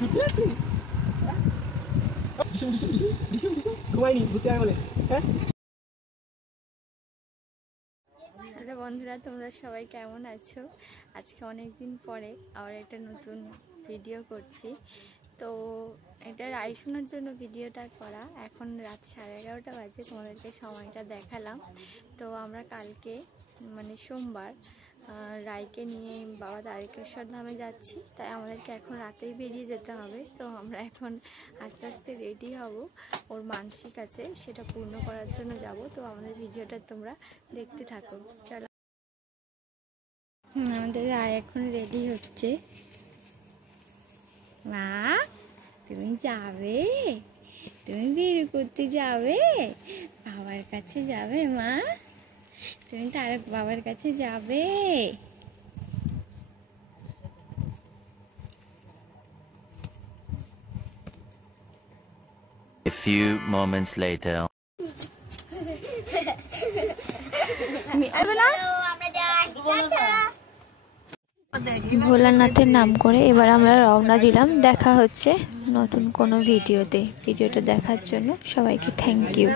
ঘুরতে যাচ্ছি ঘুমাইনি ঘুরতে আয় বলে। হ্যাঁ হ্যালো বন্ধুরা, তোমরা সবাই কেমন আছো? আজকে অনেক দিন পরে আবার একটা নতুন ভিডিও করছি। তো এটা রাইসুনের জন্য ভিডিওটা করা। এখন রাত 11:30 বাজে, তোমাদেরকে সময়টা দেখালাম। তো আমরা কালকে মানে সোমবার রায়কে নিয়ে বাবা তারকেশ্বর ধামে যাচ্ছি, তাই আমাদেরকে এখন রাতেই বেরিয়ে যেতে হবে। তো আমরা এখন আস্তে আস্তে রেডি হব, ওর মানসিক আছে সেটা পূর্ণ করার জন্য যাব। তো আমাদের ভিডিওটা তোমরা দেখতে থাকো, চলো। আমাদের রায় এখন রেডি হচ্ছে। মা, তুমি যাবে? তুমি বের করতে যাবে? বাবার কাছে যাবে? মা, তুমি তারক বাবার কাছে যাবে? A few moments later. ভোলানাথের নাম করে এবার আমরা রওনা দিলাম। দেখা হচ্ছে নতুন কোনো ভিডিওতে। ভিডিওটা দেখার জন্য সবাইকে থ্যাংক ইউ।